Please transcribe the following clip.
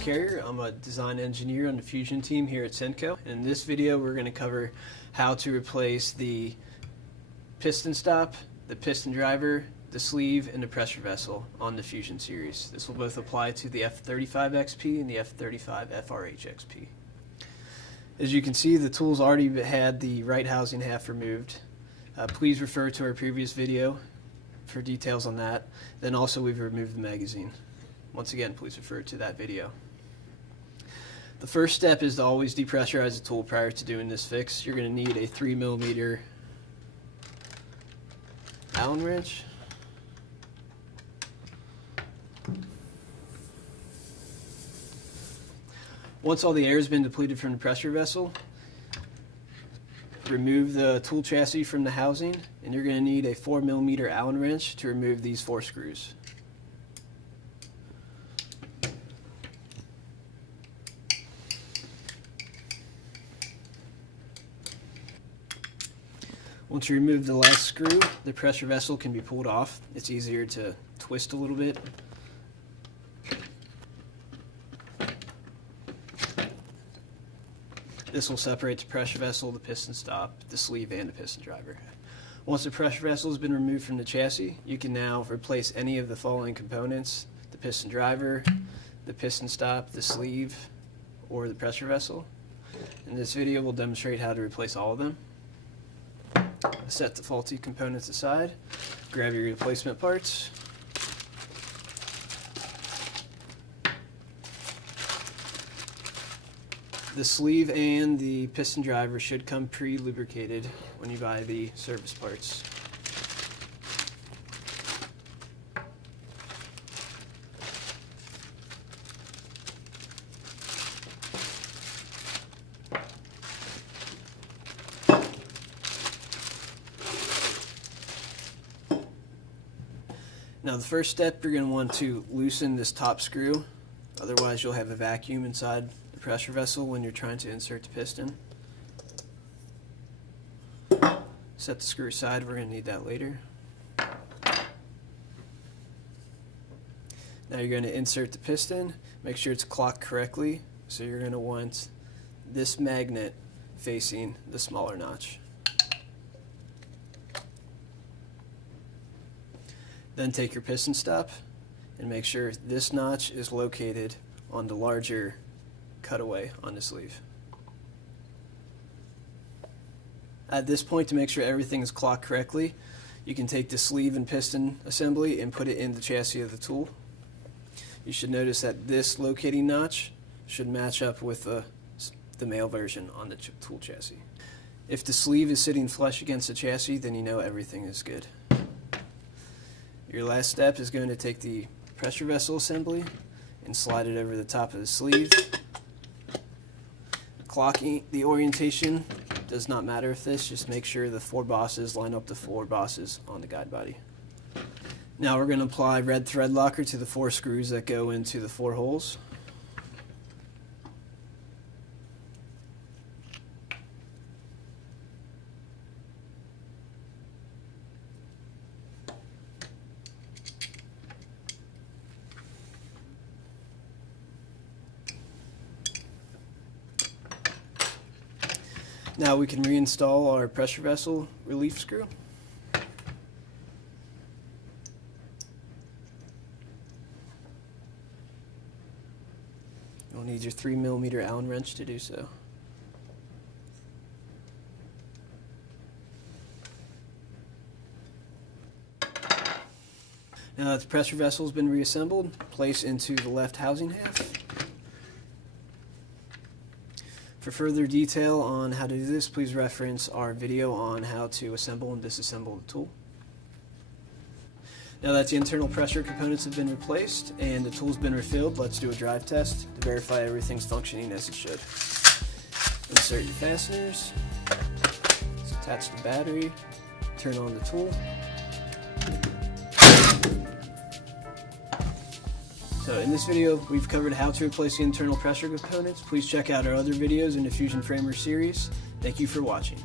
Carrier. I'm a design engineer on the Fusion team here at Senco. In this video we're going to cover how to replace the piston stop, the piston driver, the sleeve, and the pressure vessel on the Fusion series. This will both apply to the F35 XP and the F35 FRH XP. As you can see, the tool's already had the right housing half removed. Please refer to our previous video for details on that. Then also we've removed the magazine. Once again, please refer to that video. The first step is to always depressurize the tool prior to doing this fix. You're going to need a 3mm Allen wrench. Once all the air has been depleted from the pressure vessel, remove the tool chassis from the housing, and you're going to need a 4mm Allen wrench to remove these 4 screws. Once you remove the last screw, the pressure vessel can be pulled off. It's easier to twist a little bit. This will separate the pressure vessel, the piston stop, the sleeve, and the piston driver. Once the pressure vessel has been removed from the chassis, you can now replace any of the following components: the piston driver, the piston stop, the sleeve, or the pressure vessel. In this video we'll demonstrate how to replace all of them. Set the faulty components aside, grab your replacement parts. The sleeve and the piston driver should come pre-lubricated when you buy the service parts. Now the first step, you're going to want to loosen this top screw, otherwise you'll have a vacuum inside the pressure vessel when you're trying to insert the piston. Set the screw aside, we're going to need that later. Now you're going to insert the piston, make sure it's clocked correctly, so you're going to want this magnet facing the smaller notch. Then take your piston stop and make sure this notch is located on the larger cutaway on the sleeve. At this point, to make sure everything is clocked correctly, you can take the sleeve and piston assembly and put it in the chassis of the tool. You should notice that this locating notch should match up with the male version on the tool chassis. If the sleeve is sitting flush against the chassis, then you know everything is good. Your last step is going to take the pressure vessel assembly and slide it over the top of the sleeve. Clocking the orientation does not matter with this, just make sure the 4 bosses line up the 4 bosses on the guide body. Now we're going to apply red thread locker to the 4 screws that go into the 4 holes. Now we can reinstall our pressure vessel relief screw. You'll need your 3mm Allen wrench to do so. Now that the pressure vessel has been reassembled, place into the left housing half. For further detail on how to do this, please reference our video on how to assemble and disassemble the tool. Now that the internal pressure components have been replaced and the tool's been refilled, let's do a drive test to verify everything's functioning as it should. Insert your fasteners, let's attach the battery, turn on the tool. So in this video, we've covered how to replace the internal pressure components. Please check out our other videos in the Fusion Framer series. Thank you for watching.